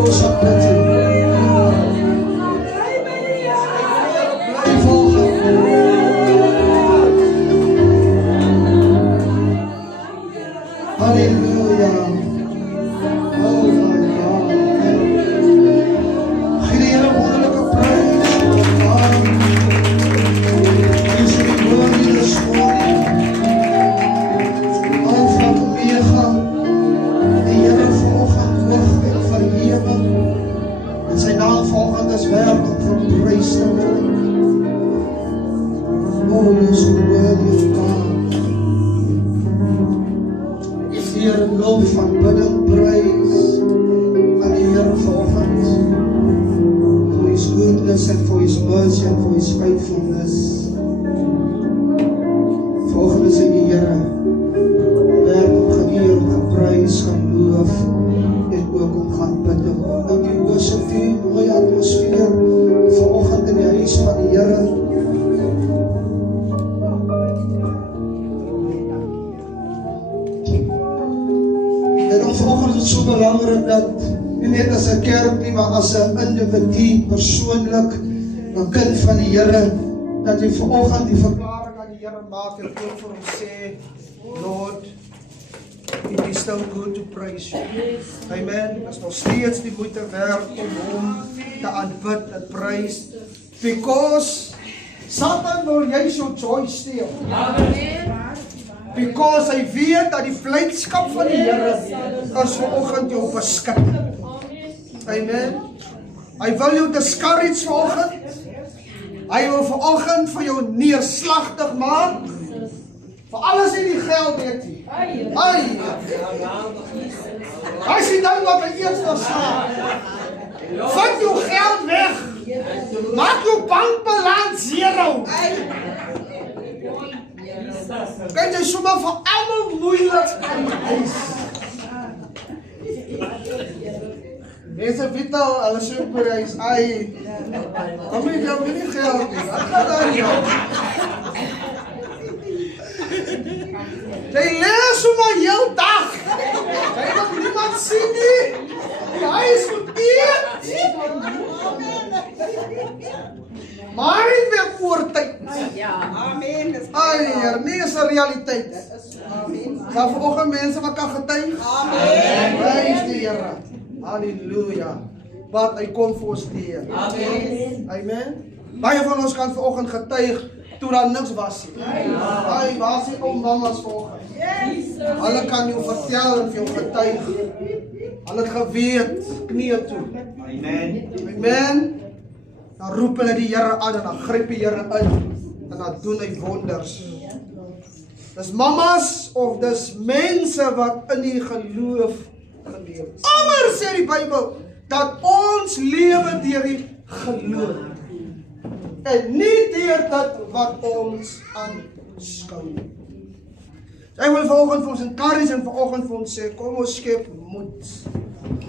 ons aanbid U. Bly volgen. Halleluja. Oh my God. Gee die Here wonderlike prys. Is die woord this morning. Alpha en Omega. Die Here vanoggend hoog en verhewe. En sy naam vanoggend is werd om geprys te word. Oh, you are so worthy of God. Here in lof van bidding prys aan die Here vanoggend for His goodness and for His mercy and for His faithfulness. Vanoggend is hy die Here werd om geëer, geprys, gaan loof en ook om gaan bid. Dank U worship U, mooi atmosfeer vanoggend in die huis van die Here. Vanoggend is het so belangrik dat nie net as 'n kerk nie, maar as 'n individu persoonlik 'n kind van die Here, dat jy vanoggend die verklaring aan die Here maak en ook vir hom sê, Lord, it is still good to praise you. Amen. Dit is nog steeds die moeite werd om hom te aanbid en prys, because Satan wil juist jou joy steel. Because hy weet dat die blydskap van die Here is vanoggend jou beskik. Amen. Hy wil jou discourage vanoggend. Hy wil vanoggend vir jou neerslagtig maak. Vir alles in die geld weet jy. Hy sê dan wat hy eers verslaan. Vat jou geld weg. Maak jou bankbalans zero. Kan jy sommer vir almal moeilik aan die huis. Mense weet al, hulle sê op die huis, kom jy jou nie geld nie, wat gaan daar jou? Jy lees sommer heel dag, jy mag niemand sien nie, die huis moet eet. Maar dit weer voor tyd. Amen. Heer, nie is 'n realiteit. Daar vanoggend mense wat kan getuig. Amen. Prys die Here. Halleluja. Wat hy kom vir ons deur. Amen. Amen. Baie van ons kan vanoggend getuig toe daar niks was nie. Ai, was die ou mamas vanoggend. Hulle kan jou vertel en vir jou getuig. Hulle het geweet knieë toe. Amen. Amen. Dan roep hulle die Here aan en dan gryp die Here in en dan doen hy wonders. Dis mamas of dis mense wat in die geloof geleef. Almal sê die Bybel dat ons lewe deur die geloof en nie deur dit wat ons aanskou. Hy wil vanoggend vir ons encourage en vanoggend vir ons sê kom ons skep moed.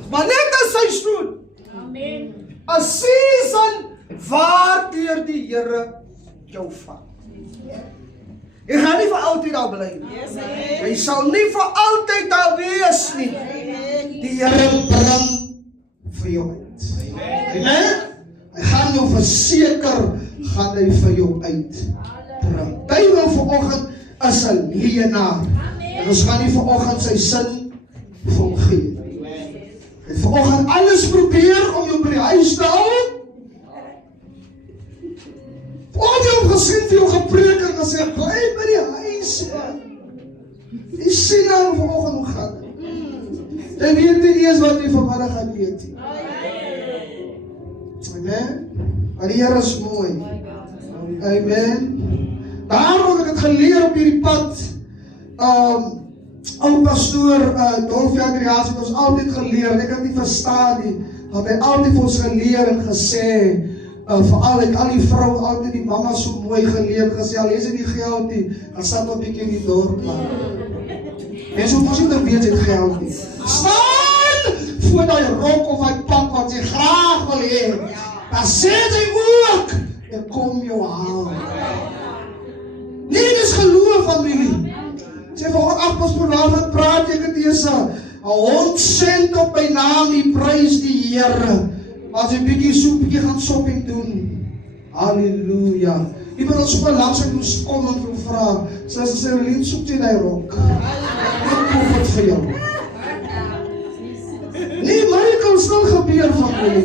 Maar net 'n seisoen. Amen. 'n season waardeur die Here jou vat. Jy gaan nie vir altyd daar bly nie. Jy sal nie vir altyd daar wees nie. Die Here bring vir jou uit. Amen. Hy gaan jou verseker, gaan hy vir jou uit bring. Bybel vanoggend is 'n leienaar. En ons gaan nie vanoggend sy sin vir hom gee. Hy het vanoggend alles probeer om jou by die huis te hou. Wat jy hom gesien vir jou gepreek en gesê, bly by die huis, man. Jy sien nou vanoggend hoe gaan dit. Jy weet nie eers wat jy vanmiddag gaan eet nie. Amen. Maar die Here is mooi. Amen. Daarom het ek het geleer op hierdie pad. Ou pastoor Dolfie Andreas het ons altyd geleer, ek het nie verstaan nie, dat hy altyd vir ons geleer en gesê, veral het al die vrou, altyd die mama so mooi geleer, gesê, al is dit nie geld nie, dan sat op bietjie in die dorp. Mense moet ons nie te weet het geld nie. Staan voor die rok of die pak wat jy graag wil hê. Dan sê jy ook, ek kom jou haal. Nee, dit is geloof, familie. Sê vir God, pastoor, waarom praat ek het eers 100 op my naam, die prys die Here. As jy bietjie gaan shopping doen. Halleluja. Iemand wat so langs ek moes kom en vra, sy Lien, soek jy die rok? Ek koop het vir jou. Nee, miracles sal gebeur van my.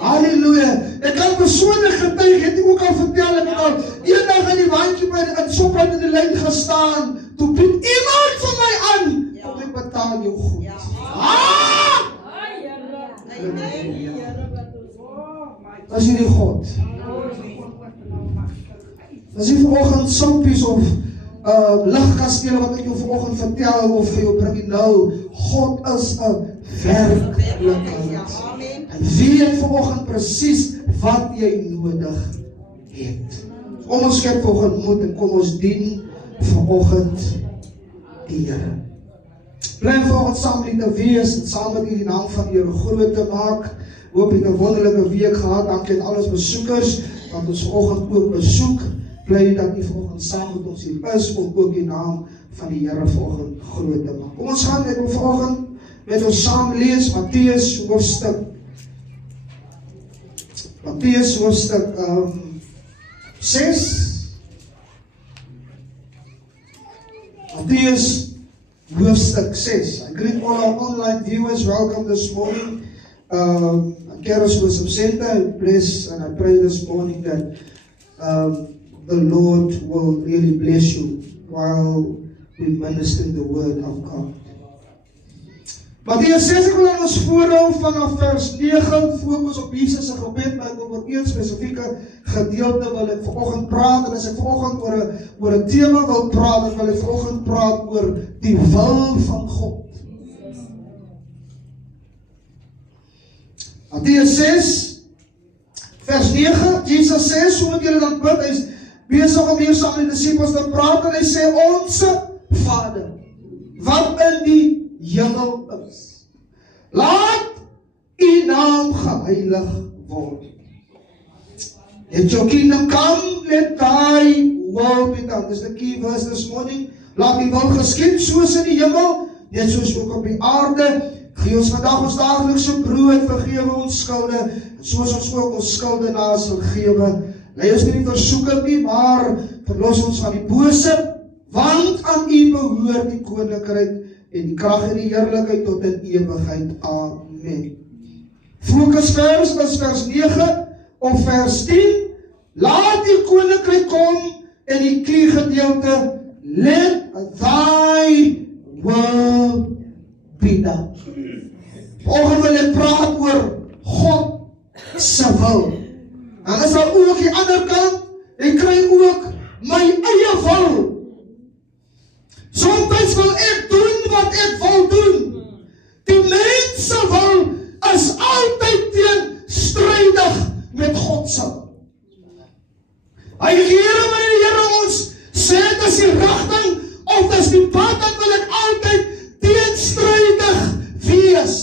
Halleluja. Ek kan persoonlik getuig, het nie ook al vertel, ek het al eendag in die wandjie in Shoprite in die lyn gestaan, toe bied iemand van my aan, kom ek betaal jou goed. As jy die God. As jy vanoggend sompies of ligkastele wat ek jou vanoggend vertel of vir jou bring nou, God is 'n werklikheid. En weet vanoggend presies wat jy nodig het. Kom ons skep vanoggend moed en kom ons dien vanoggend die Here. Bly vanoggend saam met te wees en saam met die naam van die Here groot te maak. Hoop jy 'n wonderlike week gehad. Dankie aan al ons besoekers wat ons vanoggend ook besoek. Bly dat jy vanoggend saam met ons hier is om ook die naam van die Here vanoggend groot te maak. Kom ons gaan net vanoggend met ons saam lees Matteus hoofstuk 6. Matteus hoofstuk 6. I greet all our online viewers. Welcome this morning. Keros was absent. I bless and I pray this morning that the Lord will really bless you while we minister the word of God. Matteus 6, ek wil aan ons voorhou vanaf vers 9, fokus op Jesus se gebed, maar ek wil oor een spesifieke gedeelte wil ek vanoggend praat, en as ek vanoggend oor 'n tema wil praat, wil ek vanoggend praat oor die wil van God. Matteus 6, vers 9, Jesus sê, so moet julle dan bid, hy is besig om hier saam met die disippels te praat, en hy sê, Onse Vader, wat in die hemel is, laat u naam geheilig word. Let your kingdom come, let thy will be done. This is the key verse this morning. Laat die wil geskied soos in die hemel, net soos ook op die aarde. Gee ons vandag ons daaglikse brood, vergewe ons skulde, soos ons ook ons skuldenaars vergewe. Lei ons nie in versoeking nie, maar verlos ons van die bose, want aan u behoort die koninkryk en die krag en die heerlikheid tot in ewigheid. Amen. Fokusvers is vers 9 of vers 10. Laat die koninkryk kom en die kniegedeelte, let thy will be done. Vanoggend wil ek praat oor God se wil. En is daar ook die ander kant, ek kry ook my eie wil. Soms wil ek doen wat ek wil doen. Die mense wil is altyd teenstrydig met God se wil. Hy Here, wanneer die Here ons sê, dis die rigting, of dis die pad, dan wil ek altyd teenstrydig wees.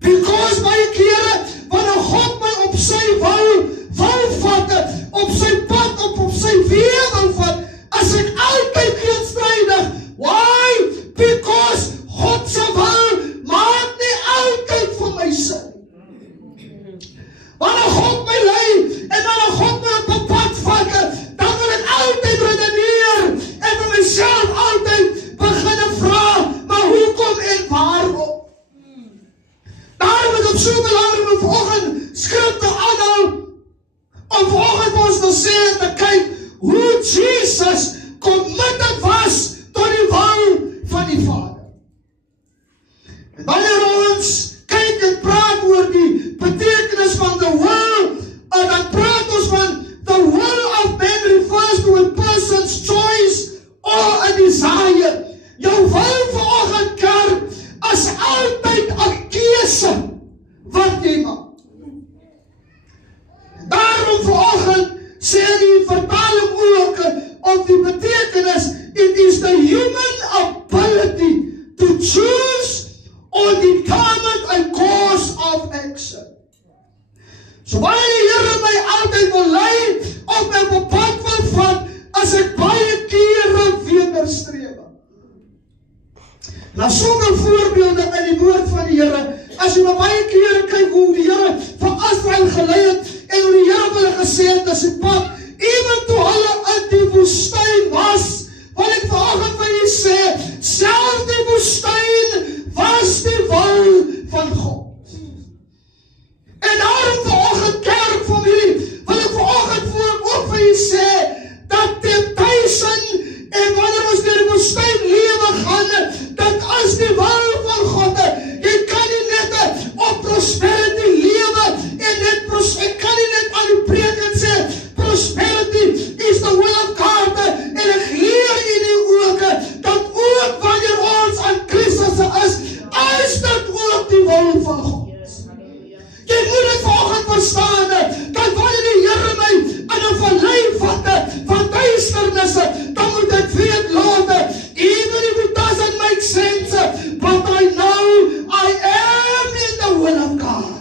Because my Here, wanneer God my op sy wil vat, op sy pad, op sy weer wil vat, as ek altyd teenstrydig. Why? Because God se wil maak nie altyd vir my sin. Wanneer God my lei, en wanneer God my op 'n pad vat, dan wil ek altyd redeneer, en vir myself altyd begin vra, maar hoekom en waarom? Daarom is het so belangrik om vanoggend skrif te aanhaal, om vanoggend vir ons te sê en te kyk, hoe Jesus committed was tot die wil van die Vader. En wanneer ons kyk en praat oor die betekenis van the will, dan praat ons van the will of man refers to a person's choice or a desire. Jou wil vanoggend kerk is altyd 'n keuse wat jy maak. Daarom vanoggend sê die vertaling ook op die betekenis, it is the human ability to choose or determine a course of action. So wanneer die Here my altyd wil lei, of my op 'n pad wil vat, as ek baie kere wederstrewe. Nou soveel voorbeelde in die woord van die Here. As jy maar baie kere kyk hoe die Here van Israel gelei het en hoe die Here hulle gesê het as die pad, ewen toe hulle in die woestyn was, wat ek vanoggend vir julle sê, selfs die woestyn was die wil van God. En daarom vanoggend kerkfamilie, wil ek vanoggend ook vir julle sê, dat temptation en wanneer ons deur die woestyn lewe gaan, dat as die wil van God, jy kan nie net op prosperity lewe en net ek kan nie net aan die preek en sê prosperity is the will of God en ek leer in die ook dat ook wanneer ons aan Christus is dit ook die wil van God. Jy moet dit vanoggend verstaan dat wanneer die Here my in 'n vallei vat van duisternisse, dan moet ek weet later, even if it doesn't make sense, but I know I am in the will of God.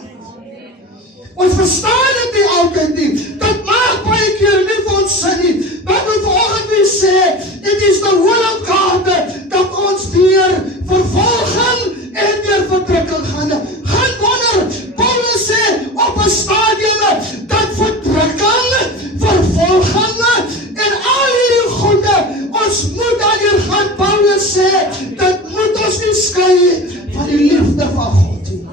Ons verstaan dit nie altyd nie. Dit maak baie keer nie vir ons sin nie. Maar moet vanoggend weer sê, it is the will of God dat ons deur vervolging en deur verdrukking gaan. Gaan wonder, Paulus sê op 'n stadium dat verdrukking, vervolging en al hierdie goede, ons moet daardeur gaan. Paulus sê, dit moet ons nie skei van die liefde van God nie.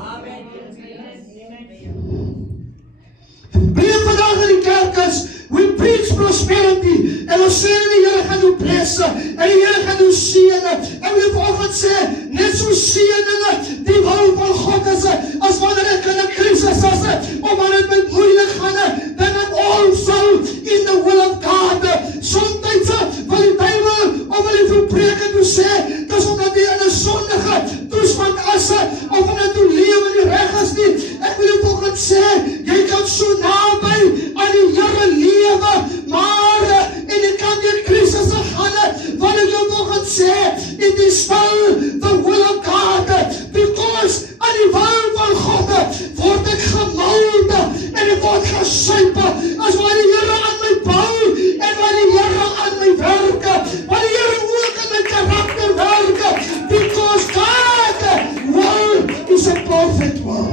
Breek vandag in die kerk is, we preach prosperity, en ons sê die Here gaan jou bless, en die Here gaan jou seën, en we vanoggend sê, net so seëninge, die wil van God is, as wanneer ek in 'n krisis is, of wanneer het met moeilik gaan, then I'm also in the will of God. Sometimes wil die duiwel, of wil die verpreker toe sê, dis omdat jy in 'n sondige toestand is, of omdat jy lewe nie reg is nie. Ek wil dit ook sê, jy kan so naby aan die Here lewe, maar en jy kan die krisis gaan, wat ek jou ook sê, it is still the will of God, because aan die wil van God word ek gemould en ek word gesuip, as wat die Here aan my bou en wat die Here aan my werk, wat die Here ook in my karakter werk, because God will is a perfect will.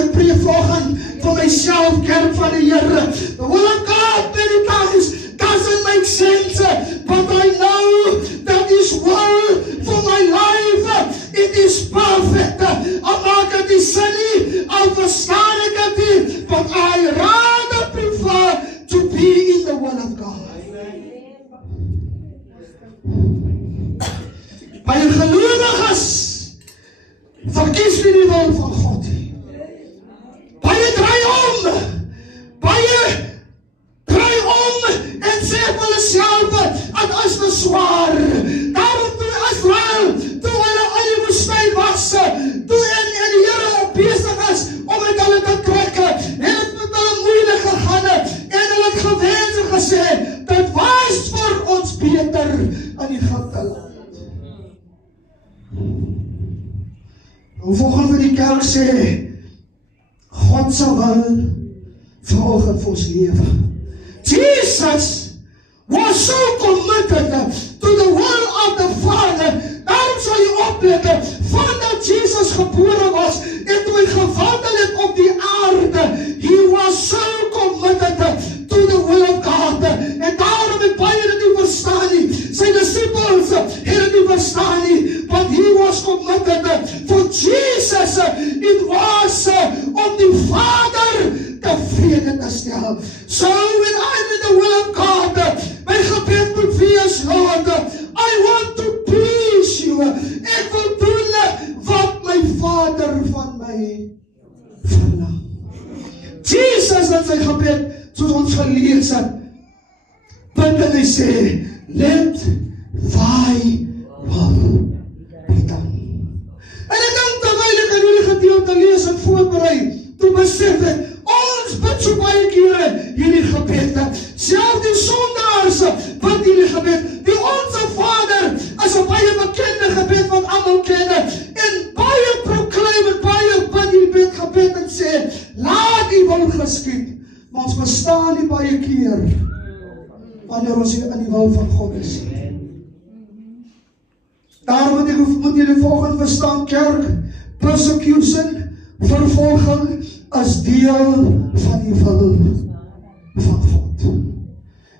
Ek pray vanoggend vir myself, kerk van die Here. The will of God many times doesn't make sense, but I know that His will for my life, it is perfect. Maak dit nie sin nie, al verstaan ek dit nie, but I rather prefer to be in the will of God. Baie gelowiges verkies nie die wil van God nie. Baie draai om en sê vir hulle self, het is te swaar. Daarom toe Israel, toe hulle in die woestyn was, toe en die Here besig is om met hulle te trek, en het met hulle moeilik gegaan, en hulle het gewens en gesê, dit was vir ons beter in Egipte land. Nou volgens wat die kerk sê, God sal wil vanoggend vir ons lewe. Jesus was so committed to the will of the Father. Daarom sal jy oplet, vandat Jesus gebore was, en toe hy gewandel het op die aarde, he was so committed to the will of God. En daarom het baie dit nie verstaan nie. Sy disciples het dit nie verstaan nie, but he was committed. For Jesus, it was om die Vader tevrede te stel. So when I'm in the will of God, my gebed moet wees, Lord, I want to please you. Ek wil doen wat my Vader van my verlang. Jesus het sy gebed, soos ons gelees het, bid en hy sê, let thy will be done. En ek dink terwyl ek in hierdie gedeelte lees en voorberei, toe besef ek, ons bid so baie kere hierdie gebed, selfs die sondaars bid hierdie gebed. Die Onse Vader is 'n baie bekende gebed wat almal ken, en baie proclaim en baie bid hierdie gebed en sê, laat die wil geskied. Maar ons verstaan nie baie keer wanneer ons hier in die wil van God is. moet jy die volgende verstaan, kerk, persecution, vervolging, is deel van die wil van God.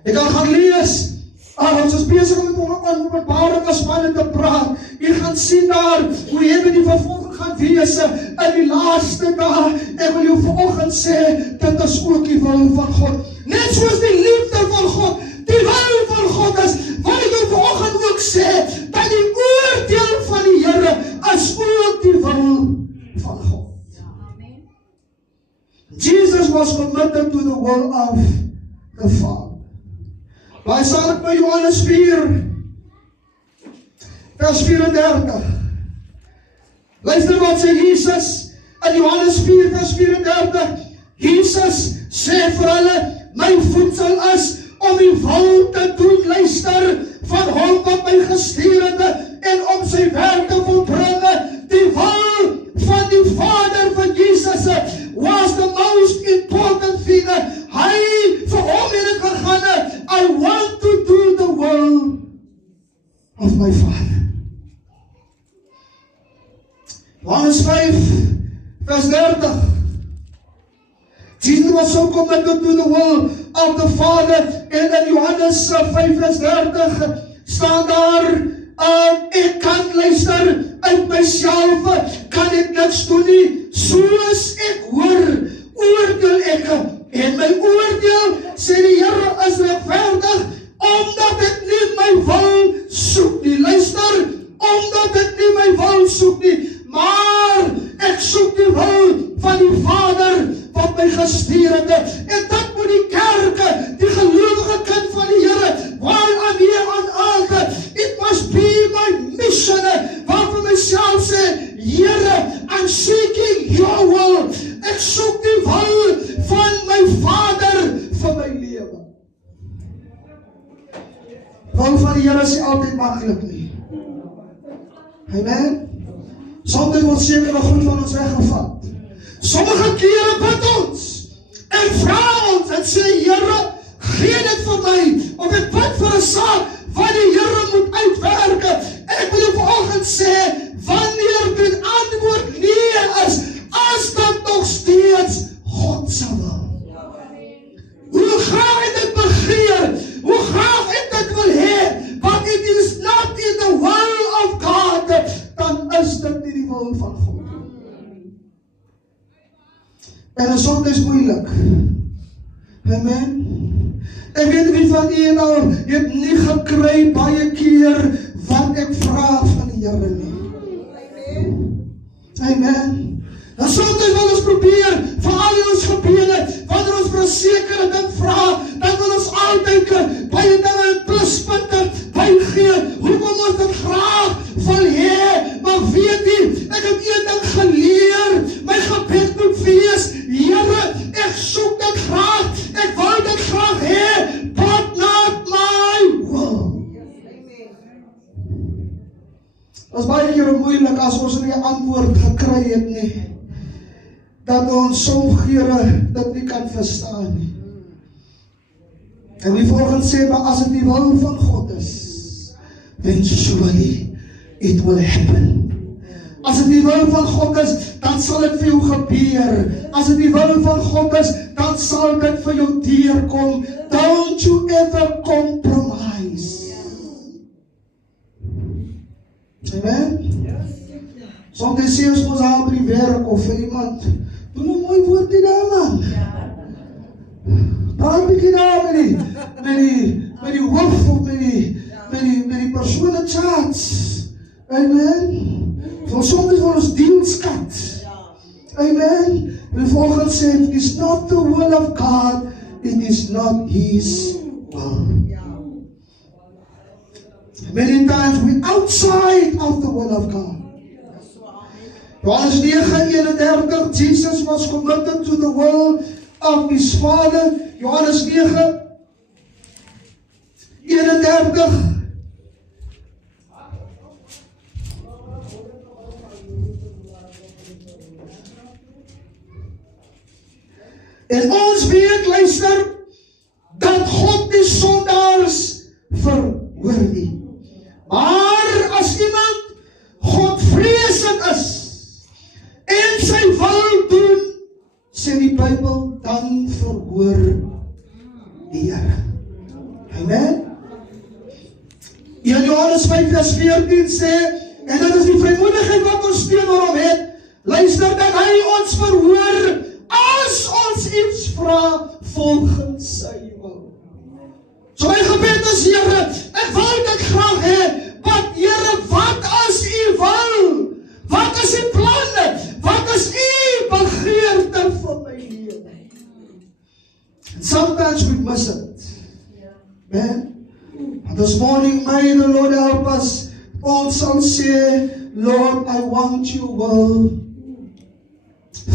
Jy kan gaan lees, ons is besig om met openbaring as manne te praat. Jy gaan sien daar, hoe jy met die vervolging gaan wees in die laaste dag. Ek wil jou vanoggend sê, dit is ook die wil van God. Net soos die liefde van God, die wil van God is, wat ek jou vanoggend ook sê, dat die oordeel van die Here is ook die wil van God. Jesus was committed to the will of the Father. Waar sal ek by Johannes 4, vers 34. Luister wat sê Jesus in Johannes 4, vers 34. Jesus sê vir hulle, my voedsel is om die wil te doen, luister, van hom wat my gestuur het, en om sy werk te volbring. Die wil van die Vader van Jesus was the most important thing. Hy, vir hom het ek gegaan, I want to do the will of my Father. Johannes 5, vers 30. Jesus was so committed to the will of the Father, en in Johannes 5, vers 30, staan daar, ek kan luister, uit myself kan ek niks doen nie, soos ek hoor, oordeel ek, en my oordeel, sê die Here, is regverdig, omdat ek nie my wil soek nie, luister, omdat ek nie my wil soek nie, maar ek soek die wil van die Vader, wat my gestuur het, en dat moet die kerk, die gelovige kind van die Here, while I'm here on earth, it must be my mission, waar vir myself sê, Here, I'm seeking your will, ek soek die wil van my Vader, vir my lewe. Wil van die Here is nie altyd maklik nie. Amen. Soms word sekere goed van ons weggevat. Sommige kere bid ons en vra ons en sê, Here, gee dit vir my, of ek bid vir 'n saak wat die Here moet uitwerk. Ek wil jou vanoggend sê, wanneer die antwoord nee is, as dit nog steeds God se wil. Hoe graag ek dit begeer, hoe graag ek dit wil hê, but it is not in the will of God, dan is dit nie die wil van God. En is soms moeilik. Amen. Ek weet wie van u nou het nie gekry baie keer wat ek vra van die Here nie. Amen. En soms wil ons probeer, veral in ons gebede, wanneer ons vir 'n sekere ding vra, dan wil ons altyd baie dinge en pluspunte bygee. Hoekom ons dit graag wil hê, maar weet jy, ek het een ding geleer, my gebed moet wees, Here, ek soek dit graag, ek wil dit graag hê, but not my will. Dit is baie keer moeilik as ons nie 'n antwoord gekry het nie, dat ons sommige kere dit nie kan verstaan nie. En die volgende sê, maar as dit die wil van God is, then surely it will happen. As dit die wil van God is, dan sal dit vir jou gebeur. As dit die wil van God is, dan sal dit vir jou deurkom. Don't you ever compromise. Amen? Soms sê ons aan by die werk of vir iemand, doen 'n mooi woord die daar, man. Praat 'n bietjie daar met die hoof of met die persoon in charge. Amen. So soms wil ons diens kat. Amen. En volgens sê, it is not the will of God, it is not His will. Many times we're outside of the will of God. Johannes 9:31, Jesus was committed to the will of His Father. Johannes 9:31. En ons weet, luister, dat God die sondaars verhoor nie. Maar as iemand God dan verhoor die Here. Amen. 1 Johannes 5:14 sê, en dit is die vrymoedigheid wat ons teenoor hom het, luister, dat hy ons verhoor as ons iets vra volgens sy wil. So my gebed is, Here, ek wil dit graag hê, wat Here, wat as U wil? Wat is U planne? Wat is U begeerte vir my lewe? And sometimes we miss it. Man, but this morning, may the Lord help us. Ons sal sê, Lord, I want Your will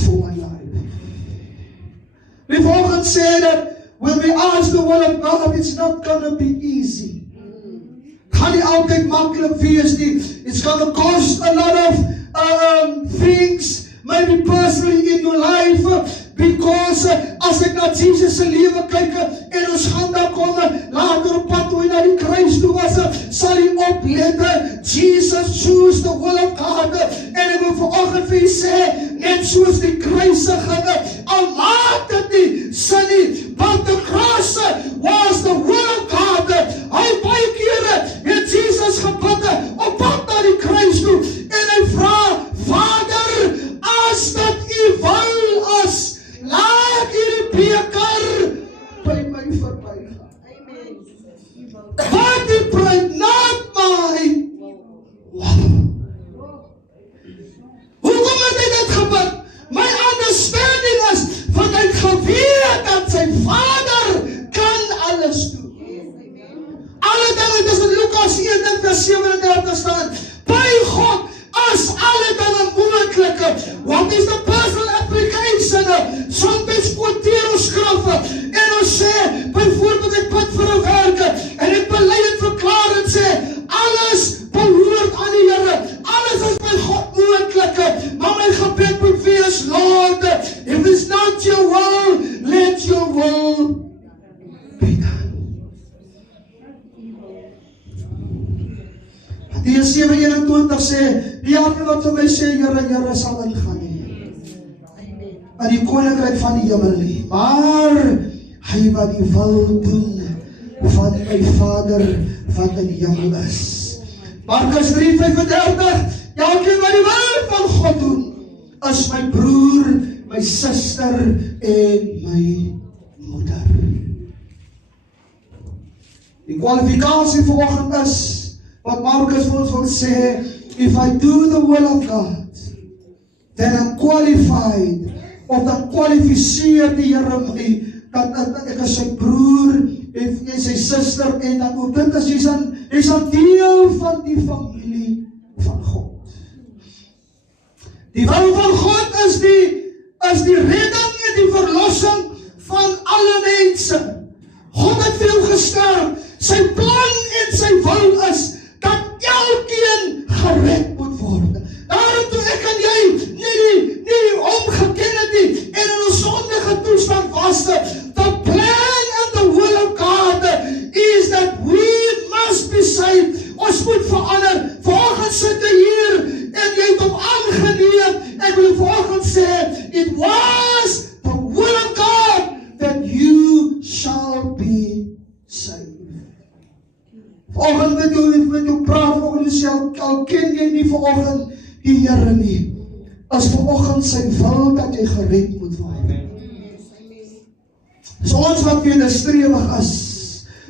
for my life. We've often said that when we ask the will of God, it's not going to be easy. Gaan nie altyd maklik wees nie. It's going to cost a lot of things, maybe personally in your life, because as ek na Jesus se lewe kyk, en ons gaan daar kom, later op pad toe hy na die kruis toe was, sal hy oplet, Jesus choose the will of God, en ek wil vanoggend vir u sê, net soos die kruisiging, al maak dit nie sin nie, but the cross was the will of God. Hy baie kere het Jesus gebid op pad na die kruis toe, en hy vra, Vader, as dat U wil is, laat hierdie beker by my verbygaan. But die pruik not my will. Hoekom het hy dit gebid? My understanding is, want hy het geweet dat sy Vader kan alles doen. Alle dinge, dis in Lukas 1:37 staan, by God as alle dinge moontlike. What is the personal application? Soms quoteer ons skrifte en ons sê, byvoorbeeld ek bid vir 'n werk en ek bely en verklaar en sê, alles behoort aan die Here. Alles is by God moontlike. Maar my gebed moet wees, Lord, if it's not Your will, let Your will be done. Mattheus 7:21 sê, die elke wat vir my sê, Here, Here, sal ingaan nie in die koninkryk van die hemel nie, maar hy wat die wil doen van my Vader wat in die hemel is. Markus 3:35, elkeen wat die wil van God doen, is my broer, my suster en my moeder. Die kwalifikasie vanoggend is, wat Markus vir ons wil sê, if I do the will of God, then I'm qualified, of dan kwalifiseer die Here my, dat ek is sy broer, en sy suster, en dan ook dit is, jy is een deel van die familie van God. Die wil van God is die redding en die verlossing van alle mense. God het vir jou gesterf, sy plan en sy wil is, dat elkeen gered moet word. Daarom toe ek en jy nie omgeken het nie, en in ons sondige toestand was, the plan and the will of God is that we must be saved. Ons moet verander. Vanoggend sit jy hier, en jy het hom aangeneem, ek wil vanoggend sê, it was the will of God that you shall be saved. Vanoggend met jou praat, vanoggend jy al ken jy nie vanoggend die Here nie, as vanoggend sy wil dat jy gered moet word. Dis ons wat wederstrewig is.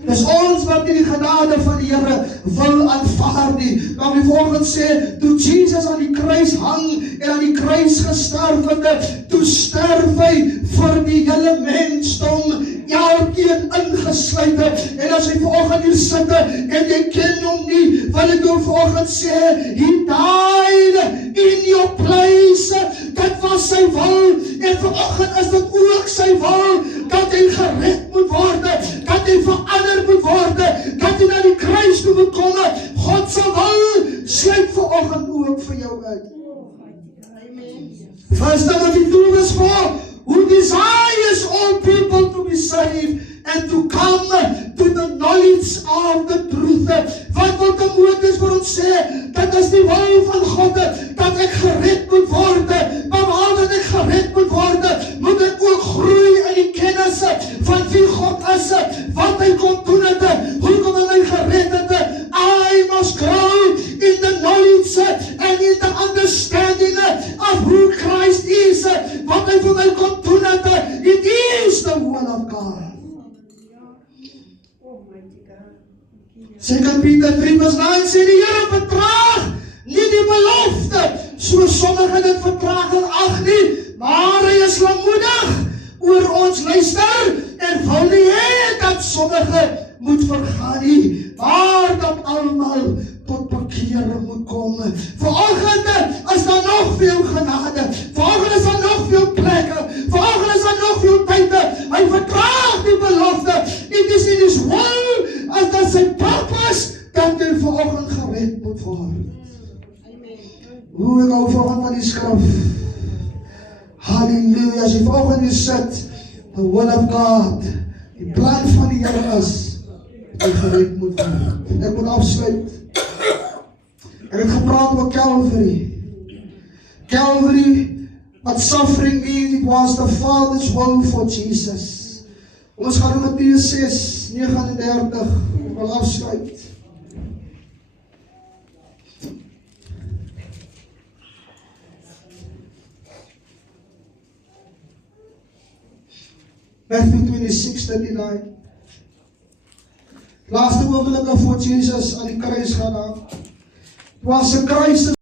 Dis ons wat nie die genade van die Here wil aanvaar nie. Maar die vanoggend sê, toe Jesus aan die kruis hang en aan die kruis gesterf het, toe sterf hy vir die hele mensdom, elkeen ingesluit het. En as hy vanoggend hier sit en jy ken hom nie, wil ek jou vanoggend sê, he died in your place. Dit was sy wil, en vanoggend is dit ook sy wil, dat hy gered moet word, dat hy verander moet word, dat hy na die kruis toe moet kom. God se wil sluit vanoggend ook vir jou uit. First Timothy 2 verse 4, who desires all people to be saved and to come to the knowledge of the truth. Wat wil Timoteus vir ons sê? Dat is die wil van God, dat ek gered moet word, maar behalwe dat ek gered moet word, moet ek ook groei in die 2 Peter 3 vers 9 sê die Here vertraag nie die belofte, so sommige dit vertraging ag nie, maar hy is lankmoedig oor ons luister en wil nie hê dat sommige moet vergaan nie, maar dat almal tot bekering moet kom. Vanoggend is daar nog veel genade, vanoggend is daar nog veel plekke, vanoggend is daar nog veel tye. Hy vertraag die belofte. It is in his will as dat sy purpose dat jy vanoggend gered moet word. Hoe ek hou vanoggend van die skrif. Halleluja, as jy vanoggend hier sit, the word of God, die plan van die Here is, jy gered moet word. Ek moet afsluit. Ek het gepraat oor Calvary. Calvary, what suffering means, it was the Father's will for Jesus. Ons gaan in Mattheus 6:39, ek wil afsluit. Matthew 26:39. Laaste oomblikke voor Jesus aan die kruis gaan hang. Was 'n kruis